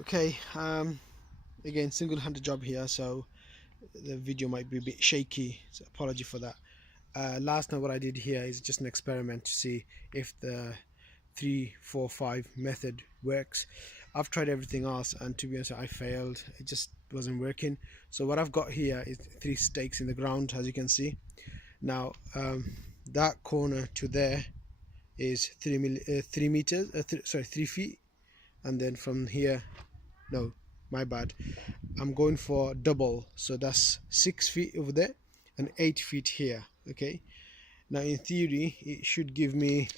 Okay, again, single-handed job here, so the video might be a bit shaky, so apology for that. Last night what I did here is just an experiment to see if the 3, 4, 5 method works. I've tried everything else, and to be honest, I failed. It just wasn't working. So what I've got here is 3 stakes in the ground, as you can see. Now that corner to there is 3 meters, 3 feet, and then from here, no, my bad, I'm going for double, so that's 6 feet over there and 8 feet here. Okay, now in theory it should give me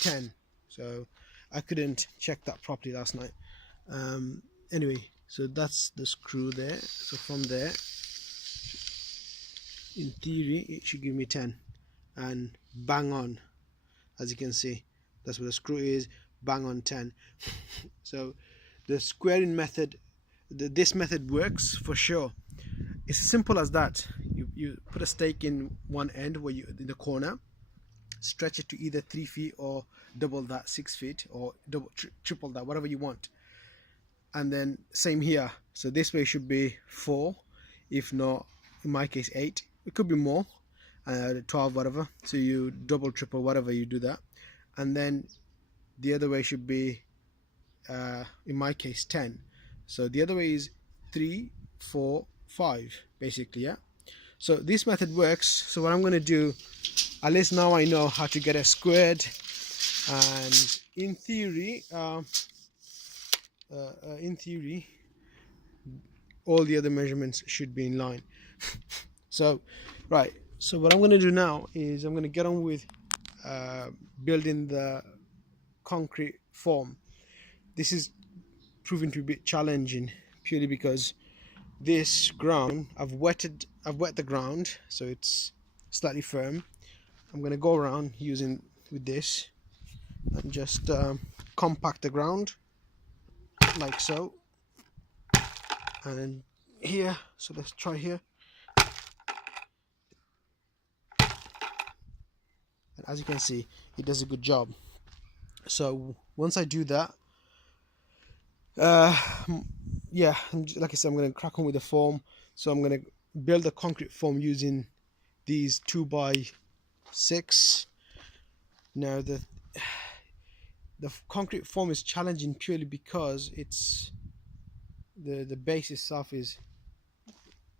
10, so I couldn't check that properly last night. Anyway, so that's the screw there, so from there in theory it should give me 10, and bang on, as you can see, that's what the screw is, bang on 10. So the squaring method, this method works for sure. It's as simple as that. You put a stake in one end where you in the corner, stretch it to either 3 feet or double that, 6 feet, or double triple that, whatever you want. And then same here, so this way should be 4, if not in my case 8. It could be more, 12, whatever. So you double, triple, whatever, you do that. And then the other way should be in my case 10. So the other way is 3, 4, 5 basically. Yeah, so this method works. So what I'm going to do, at least now I know how to get it squared, and in theory all the other measurements should be in line. So right, so what I'm going to do now is I'm going to get on with building the concrete form. This is proving to be a bit challenging, purely because this ground, I've wet the ground so it's slightly firm. I'm going to go around using with this and just compact the ground like so, and here, so let's try here, and as you can see it does a good job. So once I do that, yeah, like I said, I'm going to crack on with the form. So I'm going to build a concrete form using these 2x6. Now the concrete form is challenging purely because it's the base itself is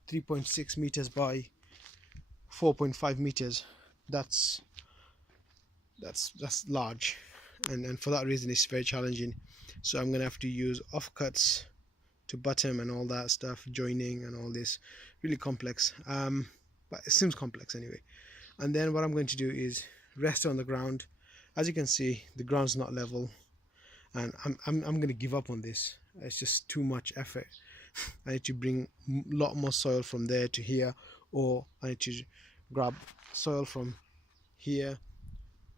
3.6 meters by 4.5 meters. That's large, and for that reason it's very challenging. So I'm gonna have to use offcuts to bottom and all that stuff, joining and all this, really complex, but it seems complex anyway. And then what I'm going to do is rest on the ground. As you can see, the ground's not level, and I'm going to give up on this. It's just too much effort. I need to bring a lot more soil from there to here, or I need to grab soil from here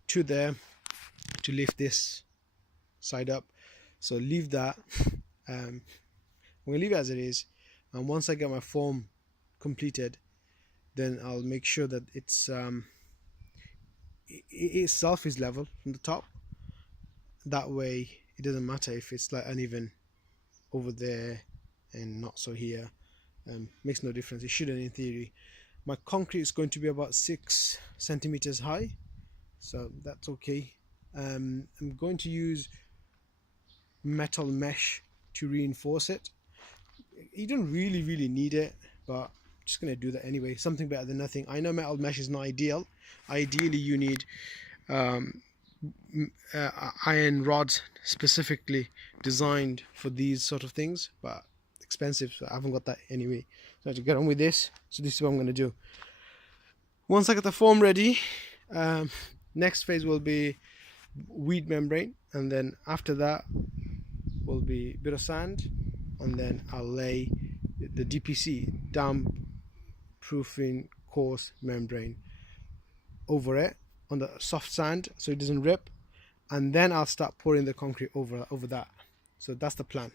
to there to lift this side up. So leave that. I'm going to leave it as it is, and once I get my form completed, then I'll make sure that it's it itself is level from the top. That way it doesn't matter if it's like uneven over there and not so here. Makes no difference. It shouldn't in theory. My concrete is going to be about 6 centimeters high, so that's okay. I'm going to use metal mesh to reinforce it. You don't really need it, but I'm just going to do that anyway. Something better than nothing. I know metal mesh is not ideal. Ideally you need iron rods specifically designed for these sort of things, but expensive, so I haven't got that anyway. So I have to get on with this. So this is what I'm going to do. Once I get the form ready, next phase will be weed membrane, and then after that will be a bit of sand, and then I'll lay the DPC, damp proofing coarse membrane, over it on the soft sand so it doesn't rip, and then I'll start pouring the concrete over that. So that's the plan.